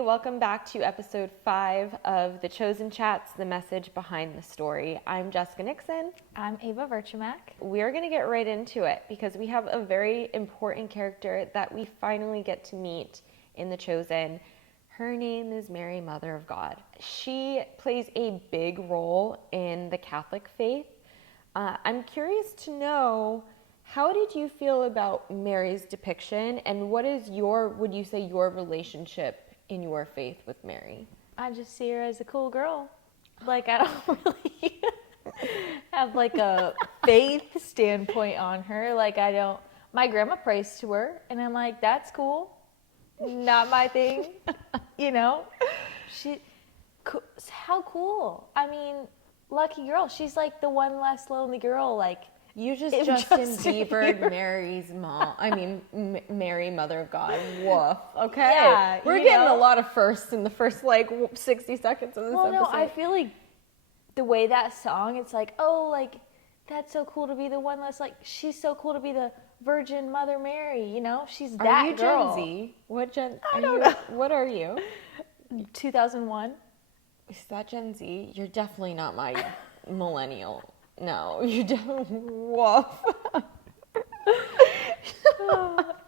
everybody. Welcome back to episode 5 of The Chosen Chats, the message behind the story. I'm Jessica Nixon. I'm Ava Virchumak. We're going to get right into it because we have a very important character that we finally get to meet in The Chosen. Her name is Mary, Mother of God. She plays a big role in the Catholic faith. I'm curious to know, how did you feel about Mary's depiction, and what is would you say, your relationship in your faith with Mary? I just see her as a cool girl. Like, I don't really have like a faith standpoint on her. Like, my grandma prays to her, and I'm like, that's cool. Not my thing, you know? How cool. I mean, lucky girl. She's like the one less lonely girl, like, You just Justin Bieber, Mary's mom. Mary, Mother of God. Woof. Okay. Yeah, We're getting a lot of firsts in the first 60 seconds of this episode. No, I feel like the way that song, it's like, oh, like, that's so cool to be the one less, like, she's so cool to be the Virgin Mother Mary, you know? She's that girl. Are you Gen Z? What Gen? I don't know. What are you? 2001. Is that Gen Z? You're definitely not my millennial. No, you don't. Woof.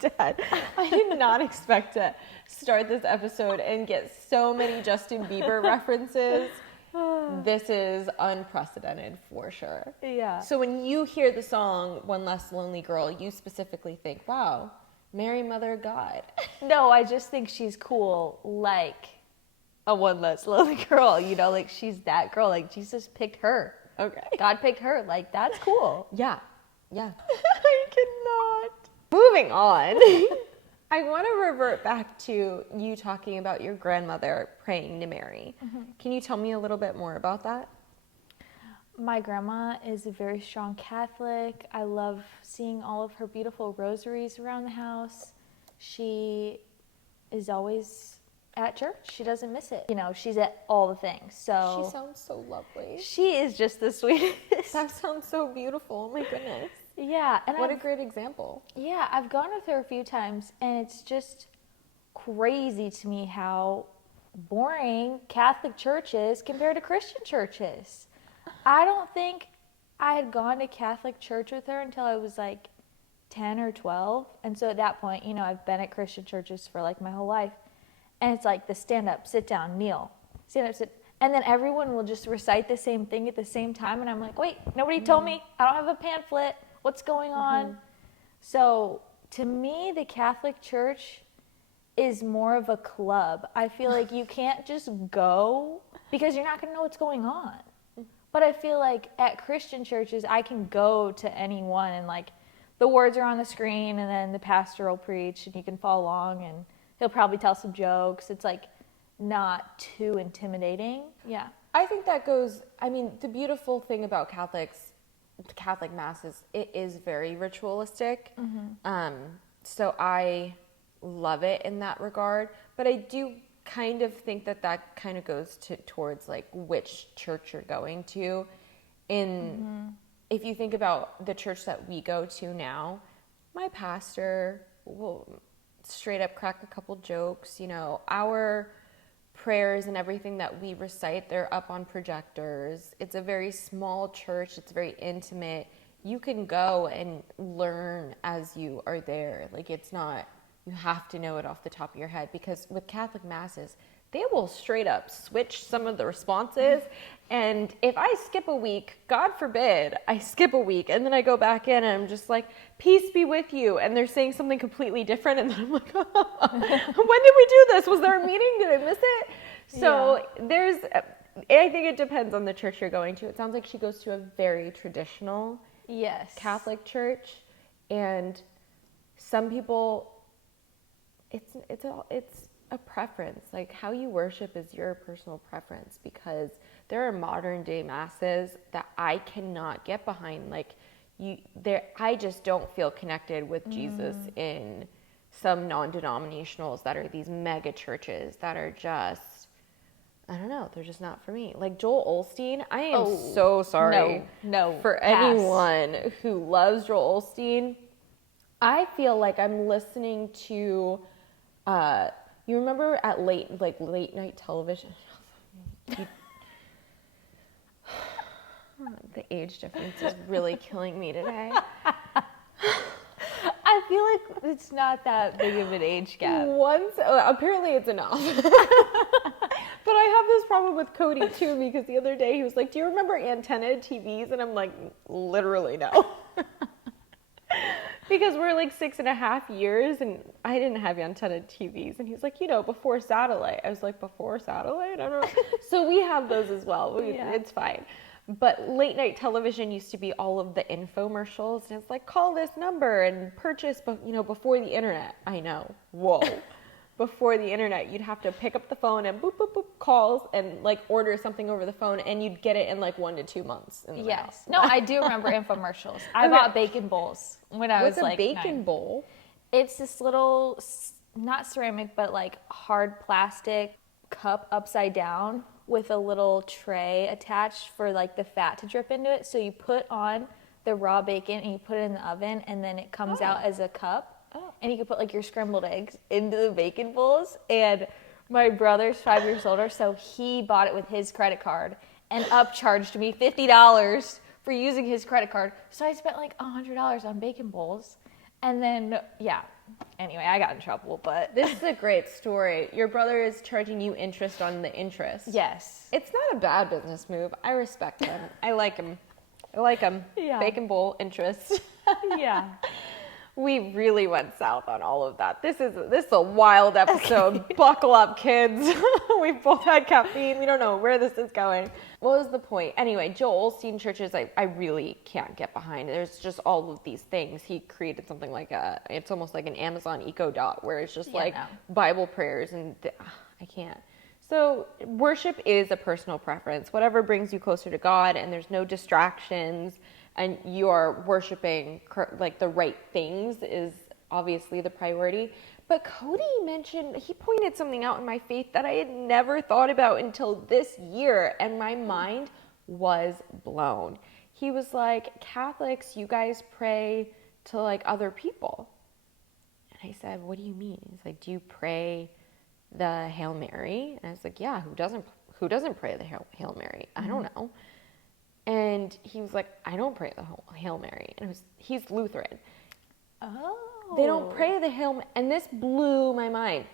Dad, I did not expect to start this episode and get so many Justin Bieber references. This is unprecedented for sure. Yeah. So when you hear the song One Less Lonely Girl, you specifically think, wow, Mary, Mother of God. No, I just think she's cool, like a one less lonely girl, you know, like she's that girl, like Jesus picked her. Okay. God picked her. Like, that's cool. Yeah. I cannot. Moving on. I want to revert back to you talking about your grandmother praying to Mary. Mm-hmm. Can you tell me a little bit more about that? My grandma is a very strong Catholic. I love seeing all of her beautiful rosaries around the house. She is always at church. She doesn't miss it. You know, she's at all the things. So she sounds so lovely. She is just the sweetest. That sounds so beautiful. Oh my goodness. Yeah. And what a great example. Yeah, I've gone with her a few times, and it's just crazy to me how boring Catholic church is compared to Christian churches. I don't think I had gone to Catholic church with her until I was like 10 or 12. And so at that point, you know, I've been at Christian churches for like my whole life. And it's like the stand up, sit down, kneel, stand up, sit. And then everyone will just recite the same thing at the same time. And I'm like, wait, nobody told me. I don't have a pamphlet. What's going on? Mm-hmm. So to me, the Catholic Church is more of a club. I feel like you can't just go because you're not going to know what's going on. But I feel like at Christian churches, I can go to anyone and like the words are on the screen and then the pastor will preach and you can follow along and he'll probably tell some jokes. It's like not too intimidating. Yeah. I think that goes, the beautiful thing about Catholic Mass is it is very ritualistic. Mm-hmm. So I love it in that regard. But I do kind of think that kind of goes towards like which church you're going to. If you think about the church that we go to now, my pastor will straight up crack a couple jokes. You know, our prayers and everything that we recite, they're up on projectors. It's a very small church. It's very intimate. You can go and learn as you are there. Like, it's not, you have to know it off the top of your head, because with Catholic Masses, they will straight up switch some of the responses. And if I skip a week, God forbid, I skip a week and then I go back in and I'm just like, peace be with you. And they're saying something completely different. And then I'm like, oh, when did we do this? Was there a meeting? Did I miss it? So I think it depends on the church you're going to. It sounds like she goes to a very traditional Catholic church. And some people, it's a preference. Like, how you worship is your personal preference, because there are modern day masses that I cannot get behind. Like, I just don't feel connected with Jesus in some non-denominationals that are these mega churches that are just, I don't know, they're just not for me. Like Joel Osteen, I am so sorry for anyone who loves Joel Osteen. I feel like I'm listening to You remember at late night television? The age difference is really killing me today. I feel like it's not that big of an age gap. Apparently it's enough. But I have this problem with Cody too, because the other day he was like, "Do you remember antenna TVs?" And I'm like, literally no. Because we're like 6.5 years and I didn't have antenna TVs. And he's like, before satellite. I was like, before satellite? I don't know. So we have those as well. It's fine. But late night television used to be all of the infomercials. And it's like, call this number and purchase, before the internet. I know. Whoa. Before the internet, you'd have to pick up the phone and boop, boop, boop, calls and like order something over the phone, and you'd get it in like 1 to 2 months. Yes. No, I do remember infomercials. I bought bacon bowls when I was like What's a bacon bowl? It's this little, not ceramic, but like hard plastic cup upside down with a little tray attached for like the fat to drip into it. So you put on the raw bacon and you put it in the oven, and then it comes out as a cup. And you can put like your scrambled eggs into the bacon bowls. And my brother's 5 years older, so he bought it with his credit card and upcharged me $50 for using his credit card. So I spent like $100 on bacon bowls. And then, anyway, I got in trouble, but. This is a great story. Your brother is charging you interest on the interest. Yes. It's not a bad business move. I respect him. I like him. Yeah. Bacon bowl interest. Yeah. We really went south on all of that. This is a wild episode. Buckle up, kids. We've both had caffeine. We don't know where this is going. What was the point? Anyway, Joel Osteen churches, I really can't get behind. There's just all of these things. He created something like it's almost like an Amazon Echo Dot, where it's just Bible prayers, and I can't. So worship is a personal preference. Whatever brings you closer to God, and there's no distractions, and you are worshiping like the right things is obviously the priority. But Cody he pointed something out in my faith that I had never thought about until this year, and my mind was blown. He was like, Catholics, you guys pray to like other people. And I said, what do you mean? He's like, do you pray the Hail Mary? And I was like, yeah, who doesn't pray the Hail Mary? I don't know. And he was like, I don't pray the Hail Mary. And he's Lutheran. Oh. They don't pray the Hail Mary. And this blew my mind.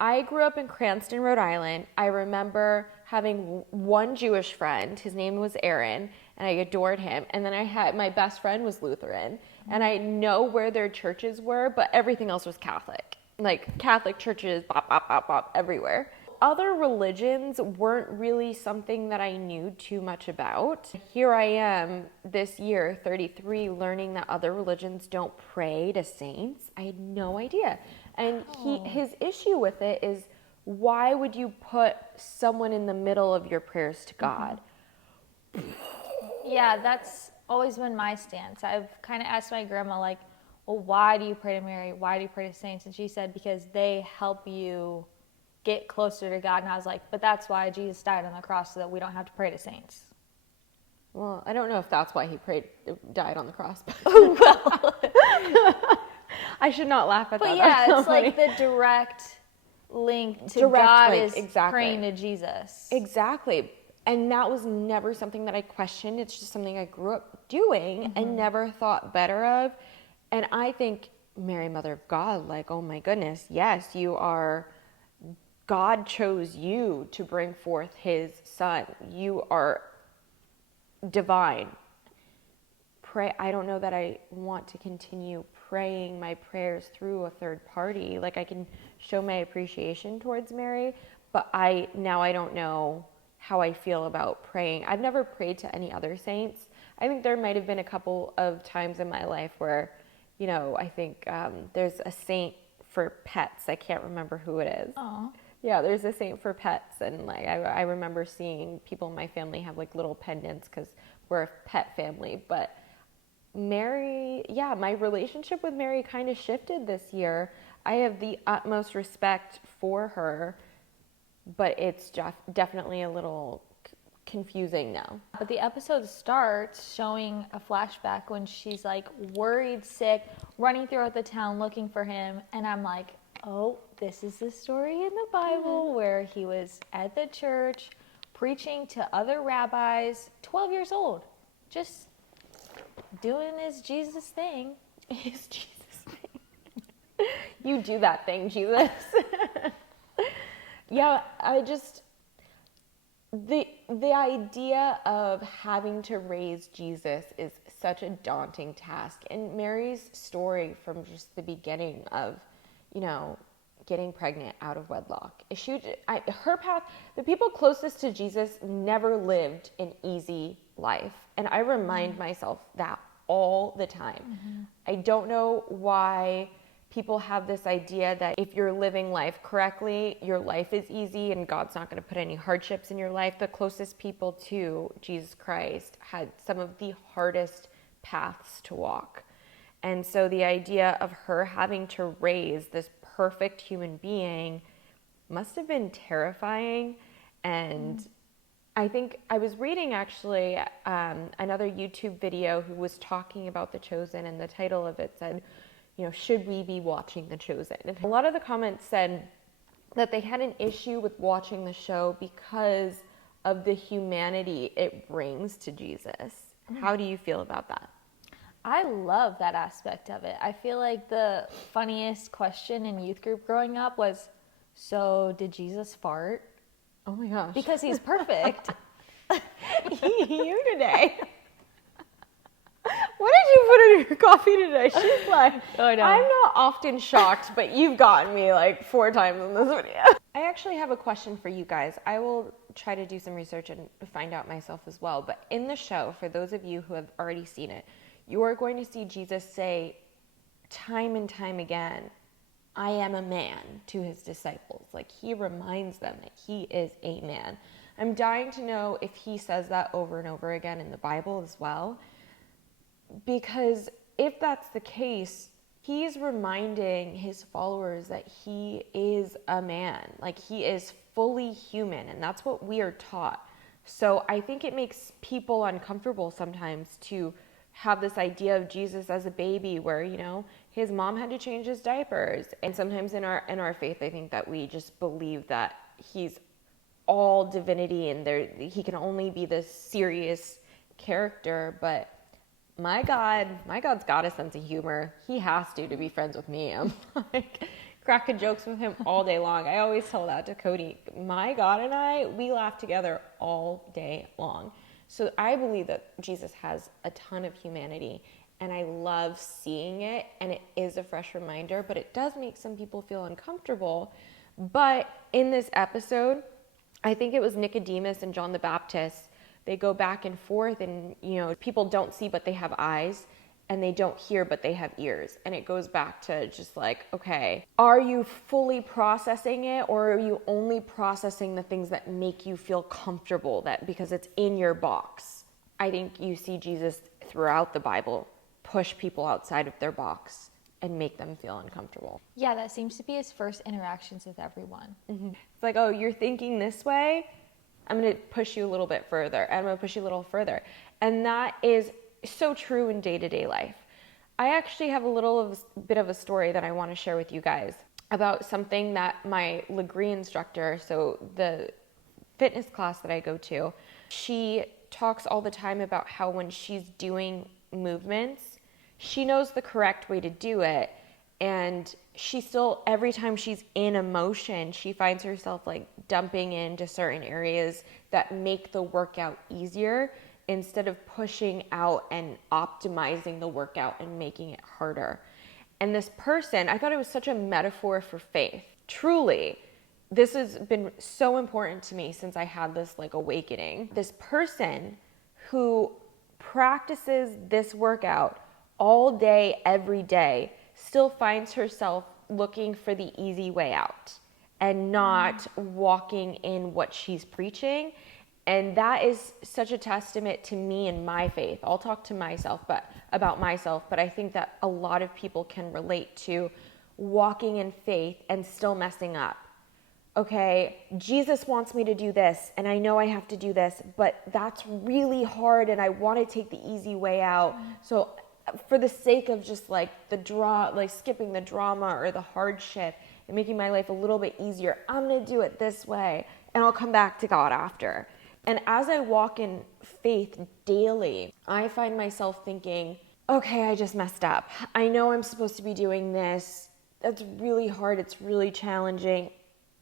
I grew up in Cranston, Rhode Island. I remember having one Jewish friend. His name was Aaron, and I adored him. And then my best friend was Lutheran. And I know where their churches were, but everything else was Catholic. Like Catholic churches, bop, bop, bop, bop, everywhere. Other religions weren't really something that I knew too much about. Here I am this year, 33, learning that other religions don't pray to saints. I had no idea. And his issue with it is, why would you put someone in the middle of your prayers to God? Yeah, that's always been my stance. I've kind of asked my grandma, like, well, why do you pray to Mary? Why do you pray to saints? And she said, because they help you get closer to God. And I was like, but that's why Jesus died on the cross, so that we don't have to pray to saints. Well, I don't know if that's why he died on the cross. But Well, I should not laugh at that. but yeah, it's like the direct link to God is praying to Jesus. Exactly. And that was never something that I questioned. It's just something I grew up doing and never thought better of. And I think Mary, Mother of God, like, oh my goodness, yes, you are. God chose you to bring forth his son. You are divine. I don't know that I want to continue praying my prayers through a third party. Like, I can show my appreciation towards Mary, but I don't know how I feel about praying. I've never prayed to any other saints. I think there might have been a couple of times in my life where, I think there's a saint for pets. I can't remember who it is. Aww. Yeah, there's a saint for pets, and like I remember seeing people in my family have like little pendants because we're a pet family. But Mary, my relationship with Mary kind of shifted this year. I have the utmost respect for her, but it's definitely a little confusing now. But the episode starts showing a flashback when she's like worried, sick, running throughout the town looking for him, and I'm like, oh, this is the story in the Bible where he was at the church preaching to other rabbis, 12 years old, just doing his Jesus thing. His Jesus thing. You do that thing, Jesus. Yeah, the idea of having to raise Jesus is such a daunting task. And Mary's story from just the beginning of, getting pregnant out of wedlock. Her path, the people closest to Jesus never lived an easy life. And I remind myself that all the time. Mm-hmm. I don't know why people have this idea that if you're living life correctly, your life is easy and God's not going to put any hardships in your life. The closest people to Jesus Christ had some of the hardest paths to walk. And so the idea of her having to raise this perfect human being must have been terrifying. And I think I was reading actually another YouTube video who was talking about The Chosen, and the title of it said, should we be watching The Chosen? And a lot of the comments said that they had an issue with watching the show because of the humanity it brings to Jesus. Mm-hmm. How do you feel about that? I love that aspect of it. I feel like the funniest question in youth group growing up was, so did Jesus fart? Oh my gosh. Because he's perfect. You today. What did you put in your coffee today? She's like, I'm not often shocked, but you've gotten me like 4 times in this video. I actually have a question for you guys. I will try to do some research and find out myself as well. But in the show, for those of you who have already seen it, you are going to see Jesus say time and time again, I am a man, to his disciples. Like, he reminds them that he is a man. I'm dying to know if he says that over and over again in the Bible as well. Because if that's the case, he's reminding his followers that he is a man. Like, he is fully human, and that's what we are taught. So I think it makes people uncomfortable sometimes to have this idea of Jesus as a baby where, his mom had to change his diapers. And sometimes in our faith, I think that we just believe that he's all divinity and he can only be this serious character. But my God's got a sense of humor. He has to be friends with me. I'm like cracking jokes with him all day long. I always tell that to Cody. My God and we laugh together all day long. So I believe that Jesus has a ton of humanity, and I love seeing it, and it is a fresh reminder, but it does make some people feel uncomfortable. But in this episode, I think it was Nicodemus and John the Baptist. They go back and forth, and people don't see but they have eyes, and they don't hear but they have ears. And it goes back to just like, okay, are you fully processing it, or are you only processing the things that make you feel comfortable, that because it's in your box? I think you see Jesus throughout the Bible push people outside of their box and make them feel uncomfortable. Yeah, that seems to be his first interactions with everyone. Mm-hmm. It's like, oh, you're thinking this way? I'm going to push you a little bit further. I'm going to push you a little further. And that is so true in day-to-day life. I actually have a bit of a story that I want to share with you guys about something that my Legree instructor, so the fitness class that I go to, she talks all the time about how when she's doing movements, she knows the correct way to do it. And she still, every time she's in a motion, she finds herself like dumping into certain areas that make the workout easier instead of pushing out and optimizing the workout and making it harder. And this person, I thought it was such a metaphor for faith. Truly, this has been so important to me since I had this like awakening. This person who practices this workout all day, every day, still finds herself looking for the easy way out and not walking in what she's preaching. And that is such a testament to me and my faith. I'll talk to myself, about myself, but I think that a lot of people can relate to walking in faith and still messing up. Okay, Jesus wants me to do this, and I know I have to do this, but that's really hard, and I want to take the easy way out. So for the sake of just like skipping the drama or the hardship and making my life a little bit easier. I'm going to do it this way, and I'll come back to God after. And as I walk in faith daily, I find myself thinking, okay, I just messed up. I know I'm supposed to be doing this. That's really hard. It's really challenging.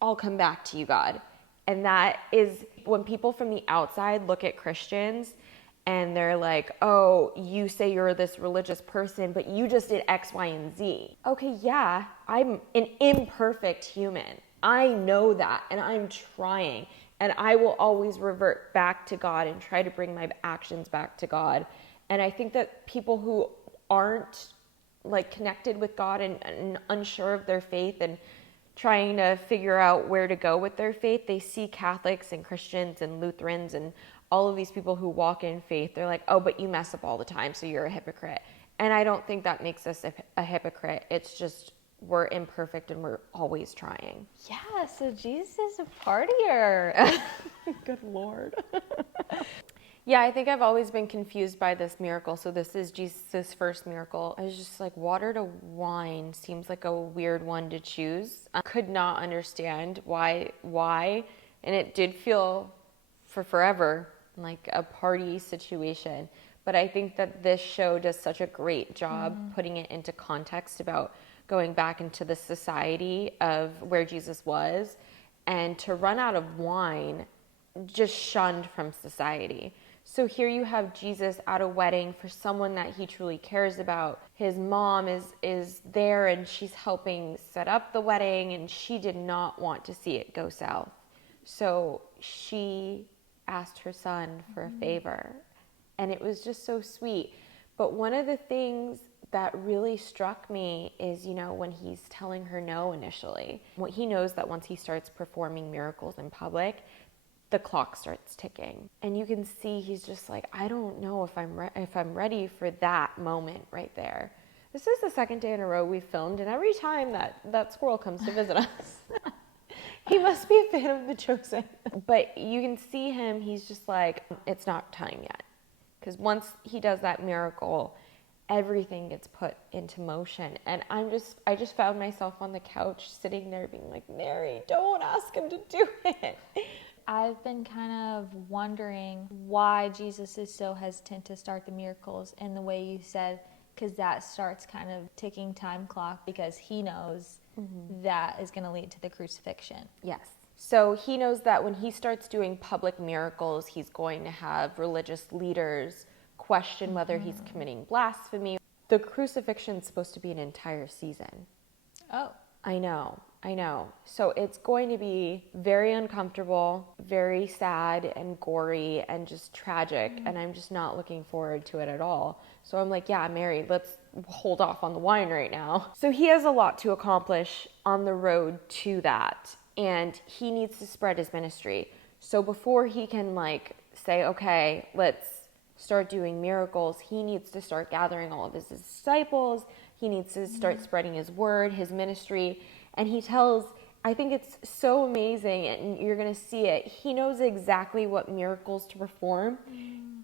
I'll come back to you, God. And that is when people from the outside look at Christians and they're like, oh, you say you're this religious person, but you just did X, Y, and Z. Okay, yeah, I'm an imperfect human. I know that, and I'm trying. And I will always revert back to God and try to bring my actions back to God. And I think that people who aren't like connected with God and unsure of their faith and trying to figure out where to go with their faith, they see Catholics and Christians and Lutherans and all of these people who walk in faith. They're like, oh, but you mess up all the time, so you're a hypocrite. And I don't think that makes us a hypocrite. It's just we're imperfect and we're always trying. Yeah, so Jesus is a partier. Good Lord. Yeah, I think I've always been confused by this miracle. So this is Jesus' first miracle. I was just like, water to wine seems like a weird one to choose. I could not understand why, and it did feel for forever like a party situation. But I think that this show does such a great job putting it into context about going back into the society of where Jesus was, and to run out of wine, just shunned from society. So here you have Jesus at a wedding for someone that he truly cares about. His mom is there and she's helping set up the wedding, and she did not want to see it go south. So she asked her son for a favor, and it was just so sweet. But one of the things that really struck me is, when he's telling her no initially, he knows that once he starts performing miracles in public, the clock starts ticking. And you can see he's just like, I don't know if I'm ready for that moment right there. This is the second day in a row we've filmed, and every time that squirrel comes to visit us, he must be a fan of The Chosen. But you can see him, he's just like, it's not time yet. Because once he does that miracle, everything gets put into motion. And I just found myself on the couch sitting there being like, Mary, don't ask him to do it. I've been kind of wondering why Jesus is so hesitant to start the miracles in the way you said, because that starts kind of ticking time clock, because he knows that is going to lead to the crucifixion. Yes. So he knows that when he starts doing public miracles, he's going to have religious leaders question whether he's committing blasphemy. The crucifixion's supposed to be an entire season. Oh. I know. So it's going to be very uncomfortable, very sad and gory and just tragic. And I'm just not looking forward to it at all. So I'm like, yeah, Mary, let's hold off on the wine right now. So he has a lot to accomplish on the road to that. And he needs to spread his ministry. So before he can say, okay, let's start doing miracles, he needs to start gathering all of his disciples. He needs to start spreading his word, his ministry. And he tells, I think it's so amazing, and you're going to see it. He knows exactly what miracles to perform,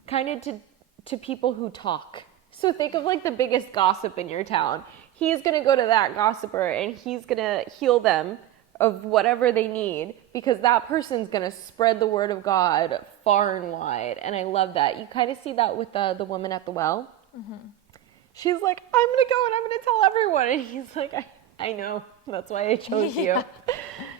kind of to people who talk. So think of the biggest gossip in your town. He's going to go to that gossiper and he's going to heal them of whatever they need, because that person's going to spread the word of God far and wide. And I love that. You kind of see that with the woman at the well. She's like, I'm going to go and I'm going to tell everyone. And he's like, I know. That's why I chose you.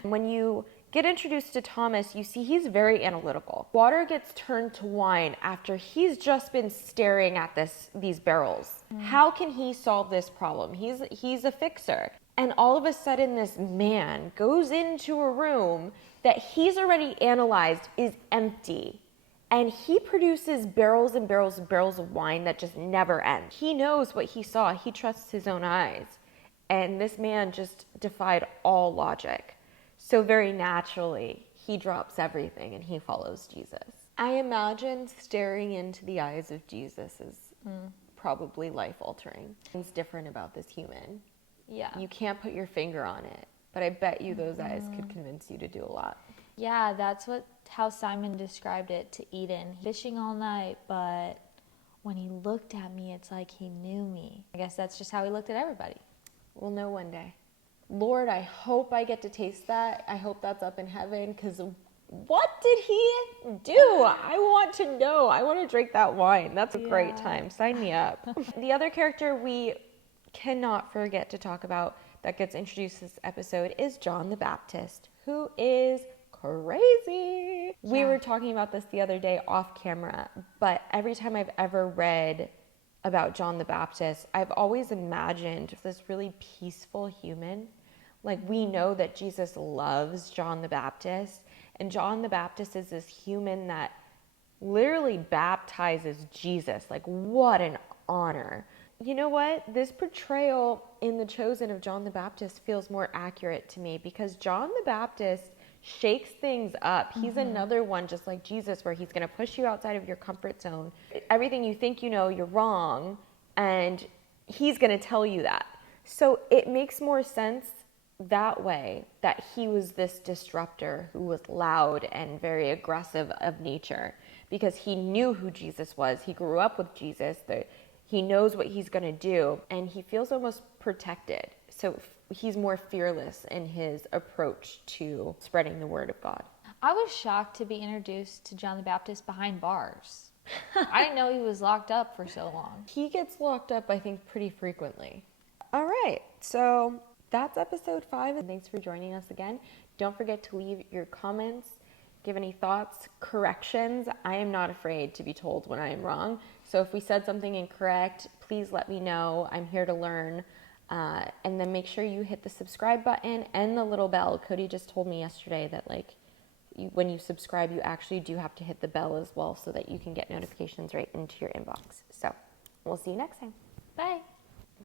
When you get introduced to Thomas, you see he's very analytical. Water gets turned to wine after he's just been staring at these barrels. How can he solve this problem? He's a fixer. And all of a sudden, this man goes into a room that he's already analyzed is empty. And he produces barrels and barrels and barrels of wine that just never end. He knows what he saw. He trusts his own eyes. And this man just defied all logic. So very naturally, he drops everything and he follows Jesus. I imagine staring into the eyes of Jesus is probably life-altering. What's different about this human? Yeah. You can't put your finger on it, but I bet you those eyes could convince you to do a lot. Yeah, that's how Simon described it to Eden. Fishing all night, but when he looked at me, it's like he knew me. I guess that's just how he looked at everybody. We'll know one day. Lord, I hope I get to taste that. I hope that's up in heaven, because what did he do? I want to know. I want to drink that wine. That's a great time. Sign me up. The other character we cannot forget to talk about that gets introduced this episode is John the Baptist, who is crazy. We were talking about this the other day off camera, but every time I've ever read about John the Baptist, I've always imagined this really peaceful human. Like, we know that Jesus loves John the Baptist, and John the Baptist is this human that literally baptizes Jesus. Like, what an honor. You know what? This portrayal in The Chosen of John the Baptist feels more accurate to me, because John the Baptist shakes things up. He's another one just like Jesus, where he's going to push you outside of your comfort zone. Everything you think you know, you're wrong, and he's going to tell you that. So it makes more sense that way, that he was this disruptor who was loud and very aggressive of nature, because he knew who Jesus was. He grew up with Jesus. He knows what he's going to do, and he feels almost protected. So he's more fearless in his approach to spreading the word of God. I was shocked to be introduced to John the Baptist behind bars. I didn't know he was locked up for so long. He gets locked up, I think, pretty frequently. All right, so that's episode 5, and thanks for joining us again. Don't forget to leave your comments, give any thoughts, corrections. I am not afraid to be told when I am wrong. So if we said something incorrect, please let me know. I'm here to learn. And then make sure you hit the subscribe button and the little bell. Cody just told me yesterday that when you subscribe, you actually do have to hit the bell as well, so that you can get notifications right into your inbox. So we'll see you next time.